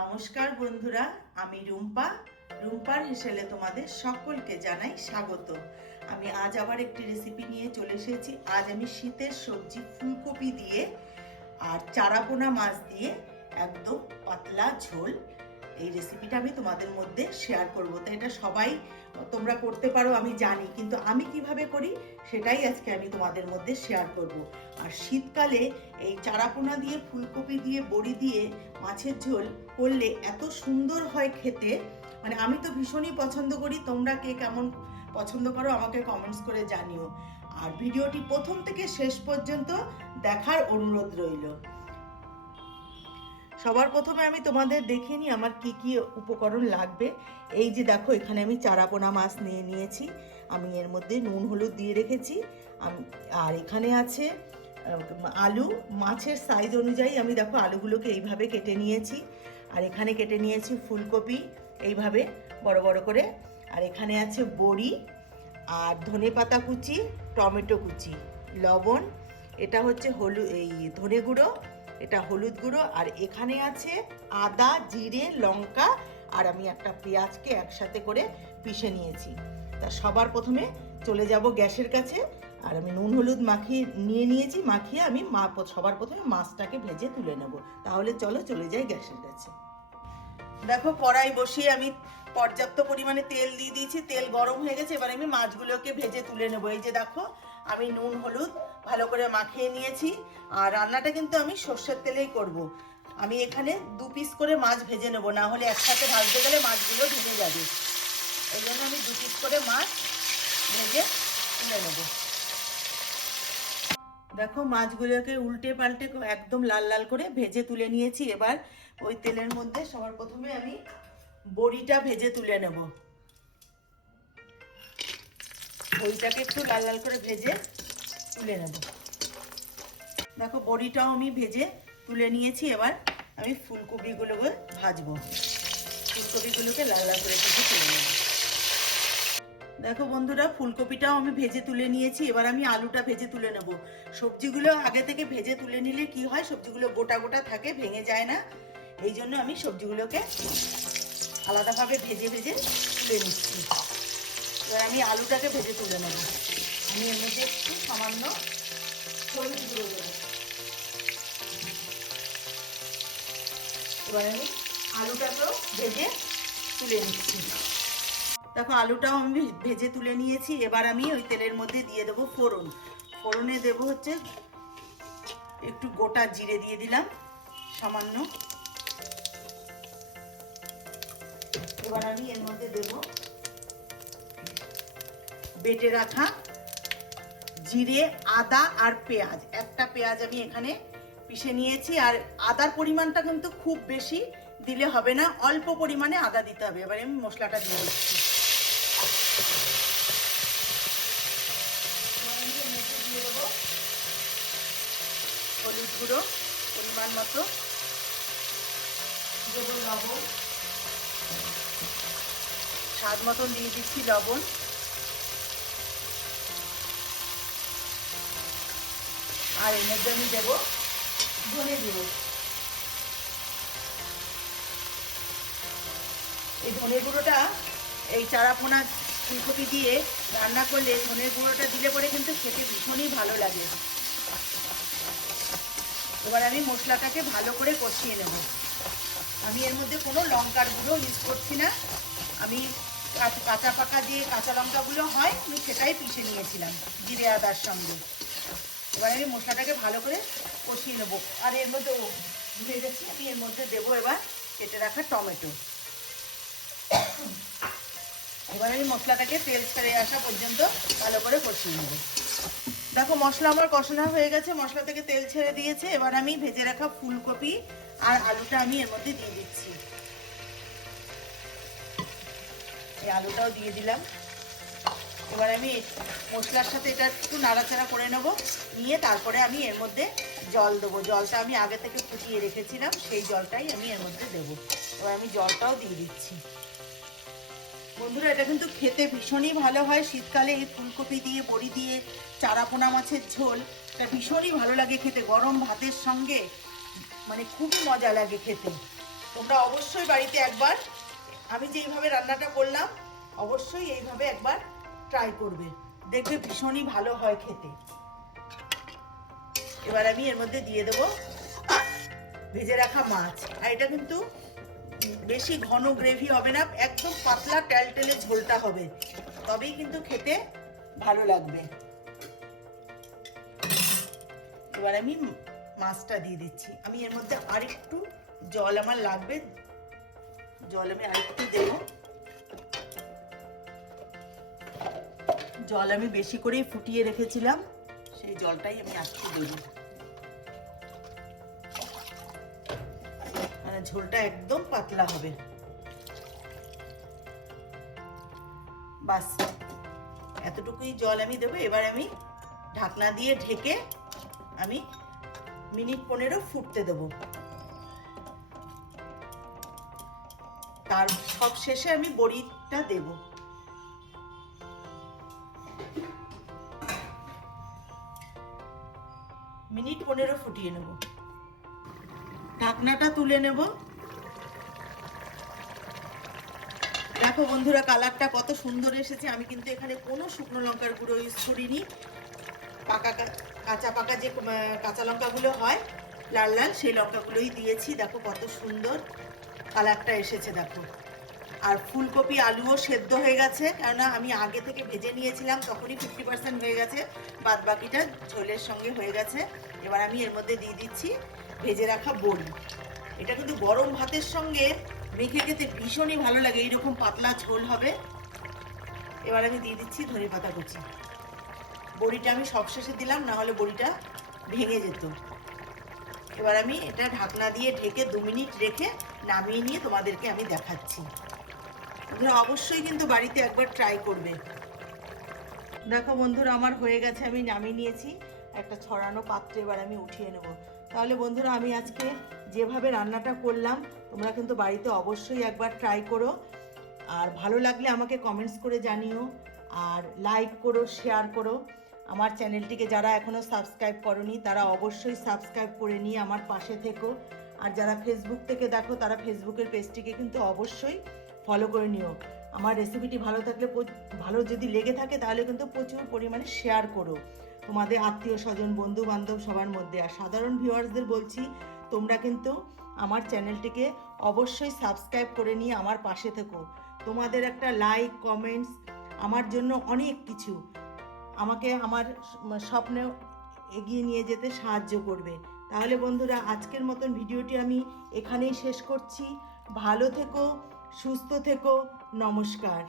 নমস্কার বন্ধুরা, আমি রুম্পার হেসেলে তোমাদের সকলকে জানাই স্বাগত। আমি আজ আবার একটি রেসিপি নিয়ে চলে এসেছি। আজ আমি শীতের সবজি ফুলকপি দিয়ে আর চারাপোনা মাছ দিয়ে একদম পাতলা ঝোল এই রেসিপিটা আমি তোমাদের মধ্যে শেয়ার করব। তো এটা সবাই তোমরা করতে পারো আমি জানি, কিন্তু আমি কিভাবে করি সেটাই আজকে আমি তোমাদের মধ্যে শেয়ার করব। আর শীতকালে এই চারাপোনা দিয়ে ফুলকপি দিয়ে বড়ি দিয়ে মাছের ঝোল করলে এত সুন্দর হয় খেতে, মানে আমি তো ভীষণই পছন্দ করি। তোমরা কে কেমন পছন্দ করো আমাকে কমেন্টস করে জানিও। আর ভিডিওটি প্রথম থেকে শেষ পর্যন্ত দেখার অনুরোধ রইল। সবার প্রথমে আমি তোমাদের দেখিয়ে নিই আমার কি কি উপকরণ লাগবে। এই যে দেখো, এখানে আমি চারাপোনা মাছ নিয়ে নিয়েছি। আমি এর মধ্যে নুন হলুদ দিয়ে রেখেছি। আর এখানে আছে আলু, মাছের সাইজ অনুযায়ী আমি দেখো আলুগুলোকে এইভাবে কেটে নিয়েছি। আর এখানে কেটে নিয়েছি ফুলকপি এইভাবে বড় বড় করে। আর এখানে আছে বড়ি আর ধনেপাতা কুচি, টমেটো কুচি, লবণ, এটা হচ্ছে এই ধনে গুঁড়ো, এটা হলুদ গুঁড়ো, আর এখানে আছে আদা, জিরে, লঙ্কা, আর আমি একটা পেঁয়াজকে একসাথে করে পিষে নিয়েছি। তা সবার প্রথমে চলে যাব গ্যাসের কাছে। আর আমি নুন হলুদ নিয়ে নিয়েছি, মাখিয়ে আমি সবার প্রথমে মাছটাকে ভেজে তুলে নেব। তাহলে চলো চলে যাই গ্যাসের কাছে। দেখো, কড়াই বসিয়ে আমি পর্যাপ্ত পরিমাণে তেল দিয়ে দিয়েছি। তেল গরম হয়ে গেছে, এবার আমি মাছগুলোকে ভেজে তুলে নেবো। এই যে দেখো, আমি নুন হলুদ ভালো করে মাখিয়ে নিয়েছি। আর রান্নাটা কিন্তু আমি সর্ষের তেলেই করব। আমি এখানে 2 পিস করে মাছ ভেজে নেবো, না হলে একসাথে ভাজতে গেলে মাছগুলো ভেজে যাবে। এই জন্য আমি 2 পিস করে মাছ ভেজে তুলে নেবো। দেখো, মাছগুলোকে উল্টে পাল্টে একদম লাল লাল করে ভেজে তুলে নিয়েছি। এবার ওই তেলের মধ্যে সবার প্রথমে আমি বড়িটা ভেজে তুলে নেব। বড়িটাকে একটু লাল লাল করে ভেজে তুলে নেব। দেখো, বড়িটাও আমি ভেজে তুলে নিয়েছি। এবার আমি ফুলকপিগুলোকে ভাজবো। ফুলকপিগুলোকে লাল লাল করে ভেজে তুলে নেব। দেখো বন্ধুরা, ফুলকপিটাও আমি ভেজে তুলে নিয়েছি। এবার আমি আলুটা ভেজে তুলে নেব। সবজিগুলো আগে থেকে ভেজে তুলে নিলে কি হয়, সবজিগুলো গোটা গোটা থাকে, ভেঙে যায় না। এই জন্য আমি সবজিগুলোকে আলাদাভাবে ভেজে ভেজে তুলে নিচ্ছি। এবার আমি আলুটাকে ভেজে তুলে নেব। আমি এর মধ্যে একটু সামান্য হলুদ গুঁড়ো দেবো। এবার আমি আলুটাকেও ভেজে তুলে নিচ্ছি। দেখো, আলুটাও আমি ভেজে তুলে নিয়েছি। এবার আমি ওই তেলের মধ্যে দিয়ে দেবো ফোড়ন। ফোড়নে দেবো হচ্ছে একটু গোটা জিরে দিয়ে দিলাম সামান্য। এবার আমি এর মধ্যে দেব বেটে রাখা জিরে, আদা আর পেঁয়াজ। একটা পেঁয়াজ আমি এখানে পিষে নিয়েছি। আর আদার পরিমাণটা কিন্তু খুব বেশি দিলে হবে না, অল্প পরিমাণে আদা দিতে হবে। এবার আমি মশলাটা দিয়ে দিচ্ছি। হলুদ গুঁড়ো পরিমাণ মতো দেবো, লবণ স্বাদ মতন দিয়ে দিচ্ছি লবণ। আর এর মধ্যে আমি দেবো ধনে গুঁড়ো। এই ধনে গুঁড়োটা এই চারাপোনা ফুলকপি দিয়ে রান্না করলে ধনে গুঁড়োটা দিলে পরে কিন্তু খেতে ভীষণই ভালো লাগে। এবার আমি মশলাটাকে ভালো করে কষিয়ে নেব। আমি এর মধ্যে কোনো লঙ্কার গুঁড়ো ইউজ করছি না। আমি কাঁচা পাকা যে কাঁচা লঙ্কাগুলো হয় আমি সেটাই পিষে নিয়েছিলাম জিরে আদার সঙ্গে। এবার আমি মশলাটাকে ভালো করে কষিয়ে নেবো। আর এর মধ্যে ভুলে গেছি, আমি এর মধ্যে দেবো এবার কেটে রাখা টমেটো। এবার আমি মশলাটাকে তেল ছেড়ে আসা পর্যন্ত ভালো করে কষিয়ে নেব। দেখো, মশলা আমার কষানো হয়ে গেছে, মশলা থেকে তেল ছেড়ে দিয়েছে। এবার আমি ভেজে রাখা ফুলকপি আর আলুটা আমি এর মধ্যে দিয়ে দিচ্ছি। এই আলুটাও দিয়ে দিলাম। এবার আমি মশলার সাথে এটা একটু নাড়াচাড়া করে নেব, নিয়ে তারপরে আমি এর মধ্যে জল দেবো। জলটা আমি আগে থেকে ফুটিয়ে রেখেছিলাম, সেই জলটাই আমি এর মধ্যে দেবো। এবার আমি জলটাও দিয়ে দিচ্ছি। বন্ধুরা, এটা কিন্তু খেতে ভীষণই ভালো হয় শীতকালে। এই ফুলকপি দিয়ে বড়ি দিয়ে চারাপোনা মাছের ঝোল, এটা ভীষণই ভালো লাগে খেতে, গরম ভাতের সঙ্গে মানে খুবই মজা লাগে খেতে। তোমরা অবশ্যই বাড়িতে একবার আমি যেইভাবে রান্নাটা করলাম অবশ্যই এইভাবে একবার ট্রাই করবে, দেখবে ভীষণই ভালো হয় খেতে। এবার আমি এর মধ্যে দিয়ে দেবো ভেজে রাখা মাছ। আর এটা কিন্তু বেশি ঘন গ্রেভি হবে না, একদম পাতলা টেলটেলে ঝোলটা হবে, তবেই কিন্তু খেতে ভালো লাগবে। এবার আমি মাছটা দিয়ে দিচ্ছি। আমি এর মধ্যে আরেকটু জল আমার লাগবে, জল আমি আরেকটু দেব। জল আমি বেশি করেই ফুটিয়ে রেখেছিলাম, সেই জলটাই আমি আজকে দেব। মানে ঝোলটা একদম পাতলা হবে। বাস এতটুকুই জল আমি দেবো। এবার আমি ঢাকনা দিয়ে ঢেকে আমি মিনিট 15 ফুটতে দেব। তার সব শেষে আমি বড়িটা দেব। মিনিট 15 ফুটিয়ে নেব। ঢাকনাটা তুলে নেব। দেখো বন্ধুরা কালারটা কত সুন্দর এসেছে। আমি কিন্তু এখানে কোনো শুকনো লঙ্কার গুঁড়ো ইউজ করিনি, কাঁচা পাকা যে কাঁচা লঙ্কাগুলো হয় লাল লাল সেই লঙ্কাগুলোই দিয়েছি। দেখো কত সুন্দর কালারটা এসেছে দেখো। আর ফুলকপি আলুও সেদ্ধ হয়ে গেছে, কেননা আমি আগে থেকে ভেজে নিয়েছিলাম, তখনই 50% হয়ে গেছে, বাদ বাকিটা ঝোলের সঙ্গে হয়ে গেছে। এবার আমি এর মধ্যে দিয়ে দিচ্ছি ভেজে রাখা বড়ি। এটা কিন্তু গরম ভাতের সঙ্গে মেখে খেতে ভীষণই ভালো লাগে, এইরকম পাতলা ঝোল হবে। এবার আমি দিয়ে দিচ্ছি ধনেপাতা কুচি। বড়িটা আমি সবশেষে দিলাম, না হলে বড়িটা ভেঙে যেত। এবার আমি এটা ঢাকনা দিয়ে ঢেকে 2 মিনিট রেখে নামিয়ে নিয়ে তোমাদেরকে আমি দেখাচ্ছি। বন্ধুরা অবশ্যই কিন্তু বাড়িতে একবার ট্রাই করবে। দেখো বন্ধুরা আমার হয়ে গেছে, আমি নামিয়ে নিয়েছি একটা ছড়ানো পাত্রে। এবার আমি উঠিয়ে নেব। তাহলে বন্ধুরা আমি আজকে যেভাবে রান্নাটা করলাম তোমরা কিন্তু বাড়িতে অবশ্যই একবার ট্রাই করো। আর ভালো লাগলে আমাকে কমেন্টস করে জানিও, আর লাইক করো, শেয়ার করো। আমার চ্যানেলটিকে যারা এখনও সাবস্ক্রাইব করোনি তারা অবশ্যই সাবস্ক্রাইব করে নিয়ে আমার পাশে থেকো। আর যারা ফেসবুক থেকে দেখো তারা ফেসবুকের পেজটিকে কিন্তু অবশ্যই ফলো করে নিও। আমার রেসিপিটি ভালো থাকলে, ভালো যদি লেগে থাকে তাহলে কিন্তু প্রচুর পরিমাণে শেয়ার করো তোমাদের আত্মীয় স্বজন বন্ধু বান্ধব সবার মধ্যে। আর সাধারণ ভিউয়ার্সদের বলছি তোমরা কিন্তু আমার চ্যানেলটিকে অবশ্যই সাবস্ক্রাইব করে নিয়ে আমার পাশে থেকো। তোমাদের একটা লাইক কমেন্টস আমার জন্য অনেক কিছু, আমাকে আমার স্বপ্নে এগিয়ে নিয়ে যেতে সাহায্য করবে। তাহলে বন্ধুরা আজকের মতন ভিডিওটি আমি এখানেই শেষ করছি। ভালো থেকো, সুস্থ থেকো, নমস্কার।